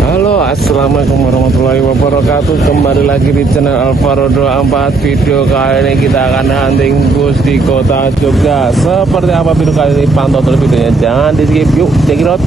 Halo, assalamualaikum warahmatullahi wabarakatuh. Kembali lagi di channel Alvaro 24. Video kali ini kita akan hunting bus di kota Jogja. Seperti apa video kali ini, pantau terus videonya, jangan di skip. Yuk, check it out.